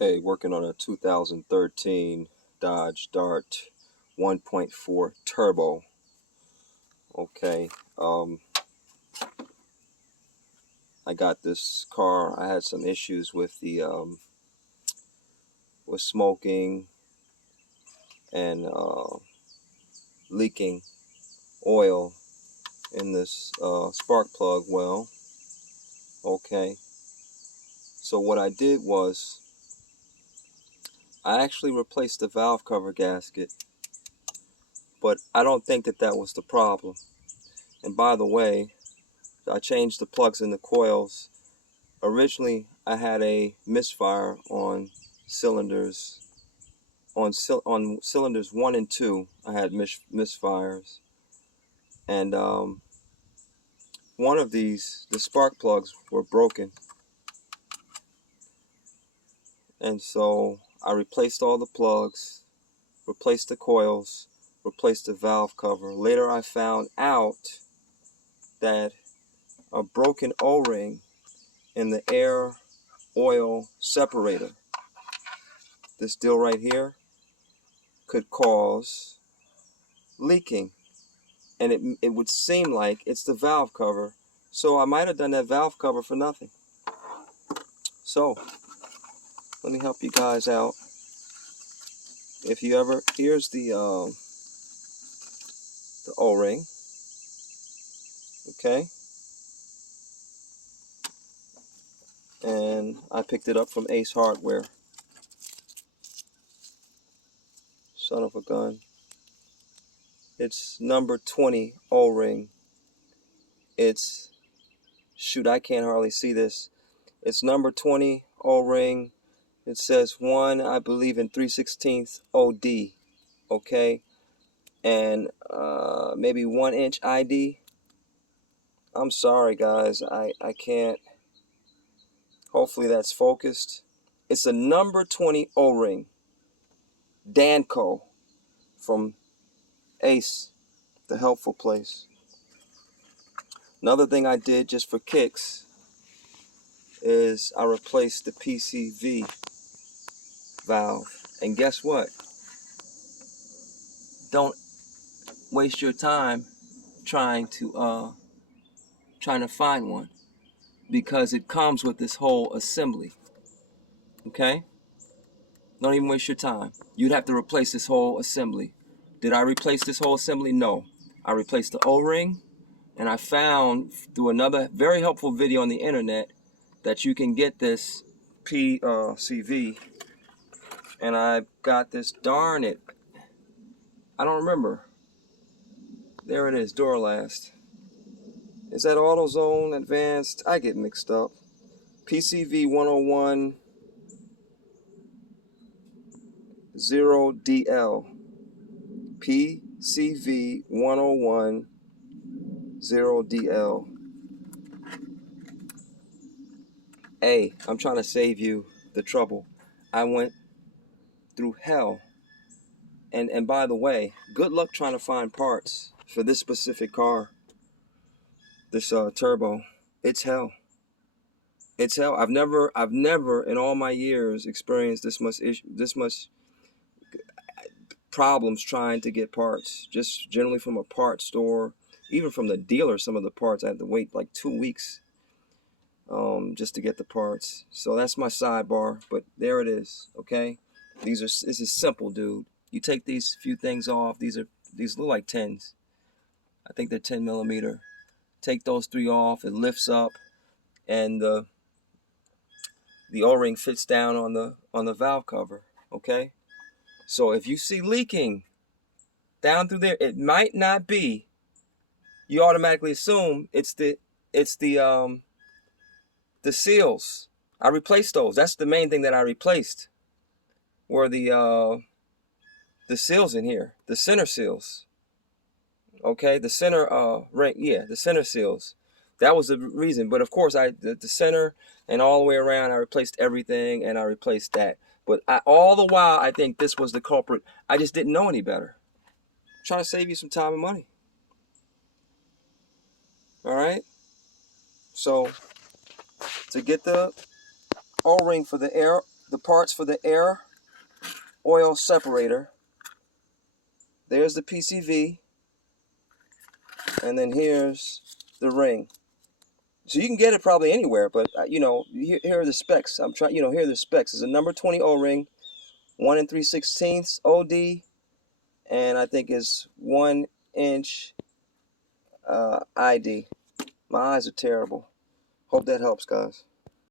Hey, working on a 2013 Dodge Dart 1.4 turbo. Okay, I got this car. I had some issues with the with smoking and leaking oil in this spark plug well. Okay, so what I did was I actually replaced the valve cover gasket, but I don't think that that was the problem. And by the way, I changed the plugs in the coils. Originally, I had a misfire on cylinders on cylinders 1 and 2. I had misfires, and one of these, the spark plugs were broken, and so I replaced all the plugs, replaced the coils, replaced the valve cover. Later, I found out that a broken O-ring in the air oil separator, this deal right here, could cause leaking, and it would seem like it's the valve cover, so I might have done that valve cover for nothing. So let me help you guys out. If you ever, here's the O-ring. Okay, and I picked it up from Ace Hardware. Son of a gun. It's number 20 O-ring. It's, shoot, I can't hardly see this. It's number 20 O-ring. It says 1, I believe, in 3/16 OD. Okay, and maybe 1-inch ID. I'm sorry, guys. I can't. Hopefully that's focused. It's a number 20 O-ring. Danco from Ace, the helpful place. Another thing I did just for kicks is I replaced the PCV valve. And guess what? Don't waste your time trying to find one, because it comes with this whole assembly. Okay? Don't even waste your time. You'd have to replace this whole assembly. Did I replace this whole assembly? No. I replaced the O-ring, and I found through another very helpful video on the internet that you can get this PCV, and I got this, darn it, I don't remember. There it is, Duralast. Is that AutoZone Advanced? I get mixed up. PCV 101 0DL. PCV 101 0DL. Hey, I'm trying to save you the trouble. I went through hell. And by the way, good luck trying to find parts for this specific car, this turbo. It's hell. It's hell. I've never in all my years experienced this much problems trying to get parts. Just generally from a parts store, even from the dealer, some of the parts I had to wait like 2 weeks just to get the parts. So that's my sidebar, but there it is. Okay, this is simple, dude. You take these few things off. These look like 10s. I think they're 10 millimeter. Take those 3 off. It lifts up, and the O-ring fits down on the valve cover. Okay, so if you see leaking down through there, it might not be. You automatically assume it's the seals. I replaced those. That's the main thing that I replaced. Were the seals in here, the center seals. Okay, the center ring, yeah, the center seals. That was the reason. But of course, the center and all the way around, I replaced everything, and I replaced that. But all the while, I think this was the culprit. I just didn't know any better. I'm trying to save you some time and money. All right. So to get the O-ring for the air the parts for the air oil separator. There's the PCV, and then here's the ring. So you can get it probably anywhere, but you know, here are the specs. I'm trying, you know, here are the specs. It's a number 20 O-ring, 1 3/16 OD, and I think it's 1 inch ID. My eyes are terrible. Hope that helps, guys.